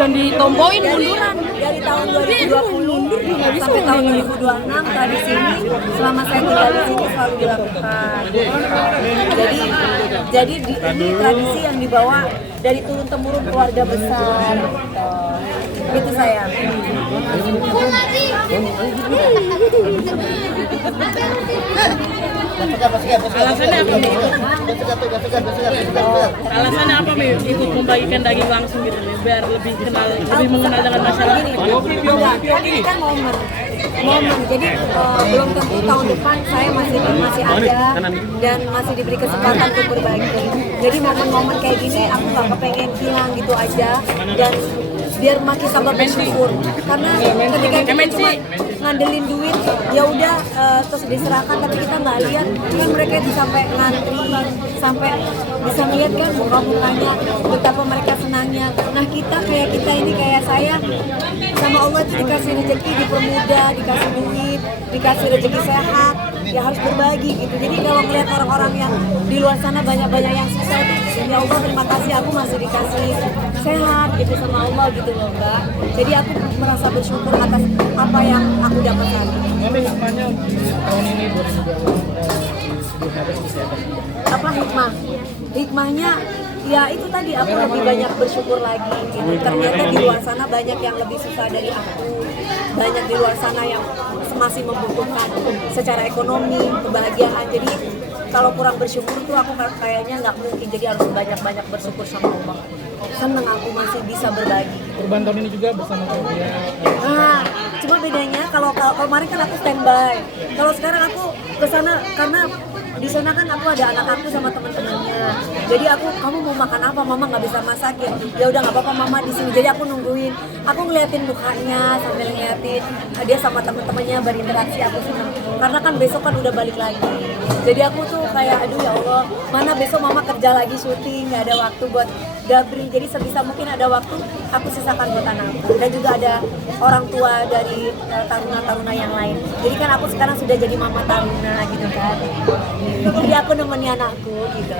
jangan ditompoin munduran. Dari tahun 2020 sampai tahun 2026 tradisi ini selama saya tinggal di sini selalu dilakukan. Jadi ini tradisi yang dibawa dari turun temurun keluarga besar. Gitu saya. Alasannya apa nih? Alasannya apa nih ikut membagikan daging langsung gitu nih biar lebih mengenal dengan masyarakat. Ini kan momen. Jadi belum tentu tahun depan saya masih ada dan masih diberi kesempatan untuk berbagi. Jadi momen-momen kayak gini aku nggak kepengen hilang gitu aja dan biar makin tambah bersyukur karena ketika kita cuma ngandelin duit ya udah terus diserahkan tapi kita nggak lihat kan mereka itu sampai ngantri sampai bisa melihat kan muka-mukanya betapa mereka senangnya. Nah kita ini kayak saya sama Allah itu dikasih rezeki dipermudah, dikasih duit, dikasih rezeki sehat ya harus berbagi gitu. Jadi kalau melihat orang-orang yang di luar sana banyak yang susah itu ya Allah terima kasih aku masih dikasih sehat gitu sama Allah gitu loh Mbak. Jadi aku merasa bersyukur atas apa yang aku dapatkan. Apa hikmahnya tahun ini 2020? Apa hikmah? Hikmahnya ya itu tadi aku lebih banyak bersyukur lagi gitu. Ternyata di luar sana banyak yang lebih susah dari aku. Banyak di luar sana yang masih membutuhkan secara ekonomi, kebahagiaan. Jadi kalau kurang bersyukur tuh aku kayaknya nggak mungkin. Jadi harus banyak-banyak bersyukur sama Allah. Seneng aku masih bisa berbagi. Kurban tahun ini juga bersama keluarga. Nah, cuma bedanya kalau kemarin kan aku standby. Kalau sekarang aku ke sana karena di sana kan aku ada anak aku sama teman-temannya. Jadi kamu mau makan apa? Mama nggak bisa masakin. Ya udah nggak apa-apa Mama di sini. Jadi aku nungguin. Aku ngeliatin mukanya sambil ngeliatin dia sama teman-temannya berinteraksi. Aku senang. Karena kan besok kan udah balik lagi. Jadi aku tuh kayak aduh ya Allah, mana besok Mama kerja lagi syuting, nggak ada waktu buat Gabri. Jadi sebisa mungkin ada waktu aku sisakan buat anakku. Dan juga ada orang tua dari taruna-taruna yang lain. Jadi kan aku sekarang sudah jadi mama taruna gitu kan. Jadi aku nemenin anakku gitu.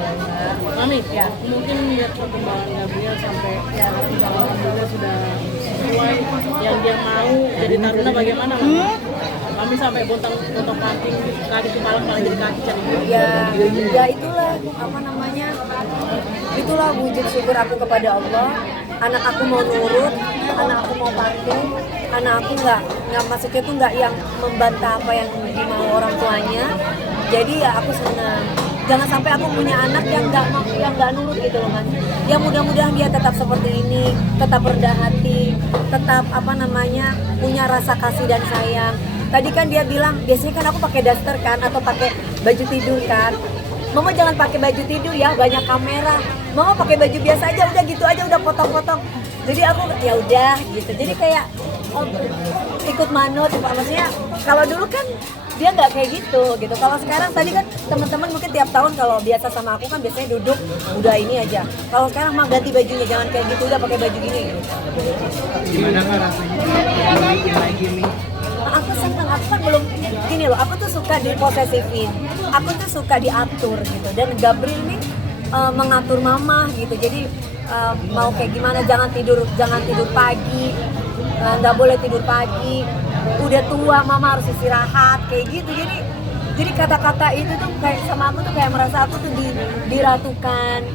Mami, ya mungkin lihat perkembangan Gabriel sampai ya alhamdulillah sudah sesuai yang dia mau jadi taruna bagaimana Mami? Mami sampai bontang kaki kepala jadi kaki cari. Ya itulah apa namanya? Itulah wujud syukur aku kepada Allah. Anak aku mau nurut, anak aku mau patuh, anak aku nggak maksudnya tuh nggak yang membantah apa yang dimau orang tuanya. Jadi ya aku senang. Jangan sampai aku punya anak yang nggak nurut gitu loh Mas. Ya mudah-mudahan dia tetap seperti ini, tetap rendah hati, tetap apa namanya punya rasa kasih dan sayang. Tadi kan dia bilang biasanya kan aku pakai daster kan atau pakai baju tidur kan. Mama jangan pakai baju tidur ya, banyak kamera. Mama pakai baju biasa aja, udah gitu aja, udah potong-potong. Jadi aku ya udah gitu. Jadi kayak ikut manut, maksudnya kalau dulu kan dia nggak kayak gitu. Kalau sekarang tadi kan teman-teman mungkin tiap tahun kalau biasa sama aku kan biasanya duduk udah ini aja. Kalau sekarang mah ganti bajunya, jangan kayak gitu, udah pakai baju gini. Gitu. Gimana kan rasanya gini? Aku senang, aku kan belum gini loh, aku tuh suka diposesifin, aku tuh suka diatur gitu. Dan Gabriel ini mengatur mama gitu, jadi mau kayak gimana, jangan tidur pagi, nggak boleh tidur pagi, udah tua mama harus istirahat kayak gitu. Jadi kata-kata itu tuh kayak sama aku tuh kayak merasa aku tuh diratukan,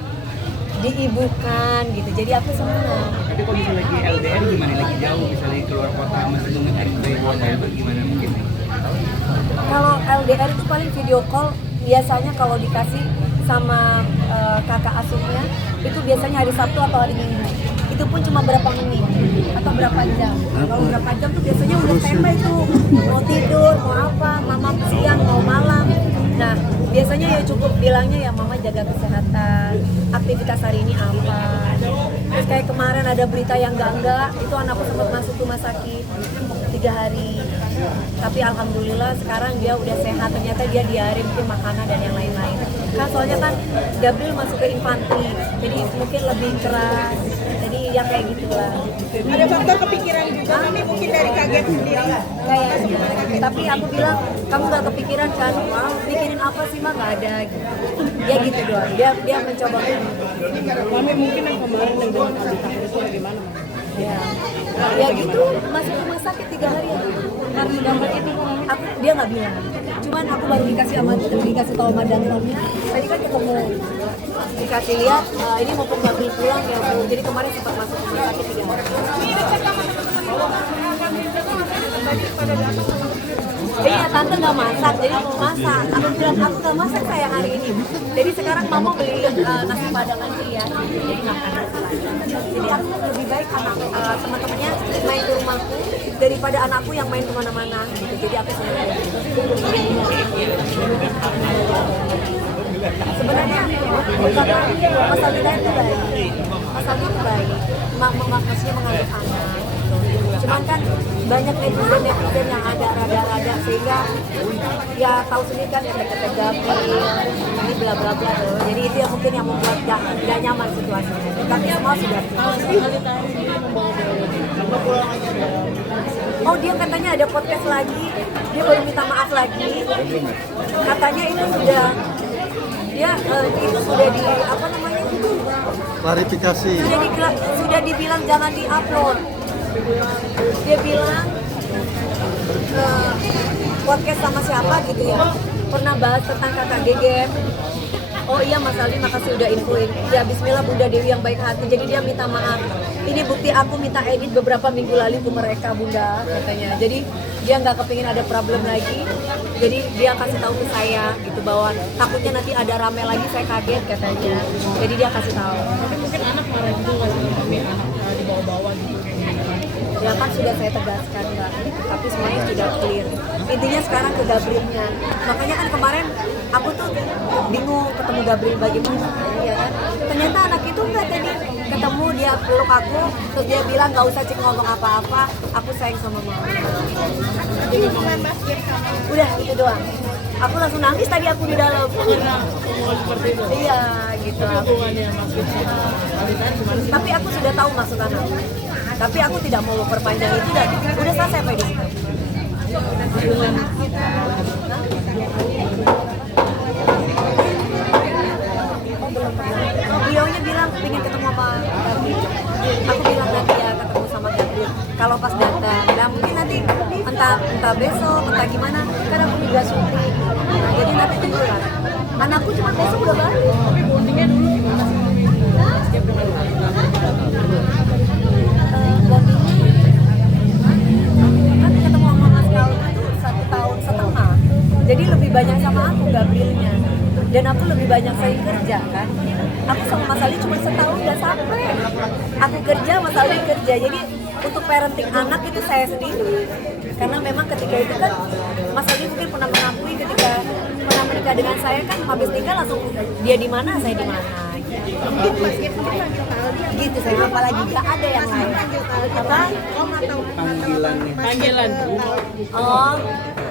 diibukan gitu. Jadi aku senang. Tapi kalau misalnya lagi LDR gimana, lagi jauh misalnya keluar kota masih mengenai kota gimana mungkin? Kalau LDR itu paling video call, biasanya kalau dikasih sama kakak asuhnya itu biasanya hari Sabtu atau hari Minggu. Itu pun cuma berapa menit atau berapa jam. Kalau berapa jam tuh biasanya udah standby tuh, mau tidur, mau apa, mama siang, mau malam. Nah biasanya ya cukup bilangnya ya mama jaga kesehatan, aktivitas hari ini apa. Terus kayak kemarin ada berita yang enggak, itu anakku sempat masuk rumah sakit 3 hari. Tapi alhamdulillah sekarang dia udah sehat, ternyata dia diare mungkin makanan dan yang lain-lain. Kan soalnya kan Gabriel masuk ke infanteri, jadi mungkin lebih keras. Jadi ya kayak gitulah. Ada faktor kepikiran juga, Mami mungkin dari kaget sendiri. Kayaknya. Tapi aku bilang, kamu gak kepikiran kan? Wow, mikirin apa sih mah gak ada gitu. Ya gitu doang. Dia mencoba. Mami mungkin yang kemarin yang dengan Abi Tahir itu gimana? Ya gitu, masuk rumah sakit 3 hari ya. Karena gambar itu, dia nggak bilang. Cuman aku baru dikasih tahu sama dantornya. Tadi kan ketemu, dikasih lihat, ini mau pembantu pulang ya Bu. Jadi kemarin sempat masuk rumah sakit 3 hari. Iya, tante nggak masak, jadi mau masak. Aku bilang aku nggak masak sayang hari ini. Jadi sekarang mama beli nasi padang aja ya. Jadi makan. Jadi aku lebih baik anak teman-temannya main ke rumahku daripada anakku yang main kemana-mana. Gitu. Jadi aku senang. Sebenarnya masalah kita itu baik. Masalah itu baik. Maksudnya mengandung anak. Cuman kan banyak netizen yang ada rada-rada sehingga ya tahu sendiri kan yang kata Gabriel ini bla bla bla tuh. Jadi itu yang mungkin yang membuat gak nyaman situasinya. Tapi semua sudah. Oh dia katanya ada podcast lagi, dia baru minta maaf lagi. Katanya itu sudah dia itu sudah di apa namanya klarifikasi. Sudah dibilang jangan diupload. Dia bilang podcast sama siapa gitu ya, pernah bahas tentang kakak Gegen. Oh iya Mas Aldi makasih udah infoin. Ya bismillah Bunda Dewi yang baik hati. Jadi dia minta maaf. Ini bukti aku minta edit beberapa minggu lalu ke mereka Bunda katanya. Jadi dia nggak kepingin ada problem lagi. Jadi dia kasih tahu ke saya gitu bahwa takutnya nanti ada rame lagi saya kaget katanya. Jadi dia kasih tahu. Tapi mungkin anak marah juga nggak sih kami anak di bawah-bawah gitu. Ya kan sudah saya tegaskan Mbak, tapi semuanya sudah clear. Intinya sekarang ke Gabrielnya. Makanya kan kemarin aku tuh bingung ketemu Gabriel bagaimana, ya kan? Ternyata anak itu enggak tadi ketemu dia peluk aku, terus dia bilang nggak usah cek ngomong apa-apa, aku sayang sama mama. Tapi hubungan basket sama Udah itu doang. Aku langsung nangis tadi aku di dalam. Karena omongan seperti itu. Iya gitu. Hubungannya Mas Fit sama Alita gimana sih? Tapi aku sudah tahu maksud anak. Tapi aku tidak mau perpanjang itu dan udah selesai sampai di situ. Beliaunya bilang pengen ketemu sama Gabriel. Aku bilang nanti ya ketemu sama Gabriel. Kalau pas datang, nah mungkin nanti entah besok, entah gimana. Kan aku juga syuting. Nah, jadi nanti tunggu lah. Anakku cuma besok udah balik. Tapi bondingnya dulu gimana sih Mami? Basket dengan Alita. Kan ketemu sama Mas Kaul itu 1 tahun setengah. Jadi lebih banyak sama aku Gabrielnya. Dan aku lebih banyak sering kerja kan. Aku sama Mas Ali cuma setahun udah sampai. Aku kerja, Mas Ali kerja. Jadi untuk parenting anak itu saya sendiri. Karena memang ketika itu kan Mas Ali mungkin pernah mengakui ketika pernah menikah dengan saya kan habis nikah langsung dia di mana saya di mana. Gitu saya apalagi gak ada yang lain. Apa? Panggilan. Oh,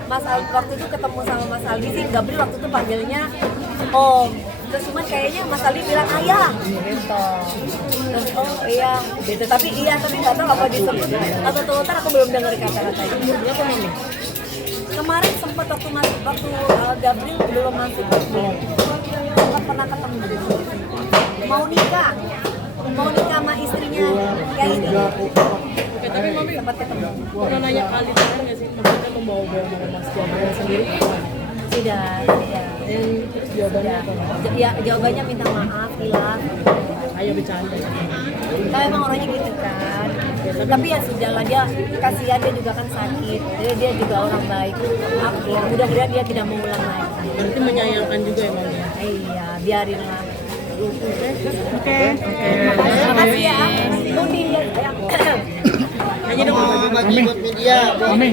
Mas Aldi waktu itu ketemu sama Mas Aldi sih, Gabriel waktu itu panggilnya Om. Terus cuman kayaknya Mas Aldi bilang ayah gitu. Terus oh iya gitu, tapi nggak tahu apa disebut atau terus aku belum dengar kata-katanya. Berapa Mami? Kemarin sempat waktu Gabriel belum masuk sempat pernah ketemu mau nikah sama istrinya kayak ini. Oke, tapi Mami Sempat ketemu. pernah nanya ke Alita kan nggak sih? Maksudnya membawa-bawa nama Mas Gabriel sendiri? Tidak. Dan terus jawabannya apa? Ya jawabannya minta maaf, hilang. Ayo bercanda. Kalau emang orangnya gitu kan. Tapi ya sudahlah, dia kasihan, dia juga kan sakit. Dia juga orang baik. Mudah-mudahan dia tidak mengulang lagi. Berarti menyayangkan juga ya Mami? Iya, biarinlah. Oke. Makasih ya. Undi ya. Hanya dong. Mami.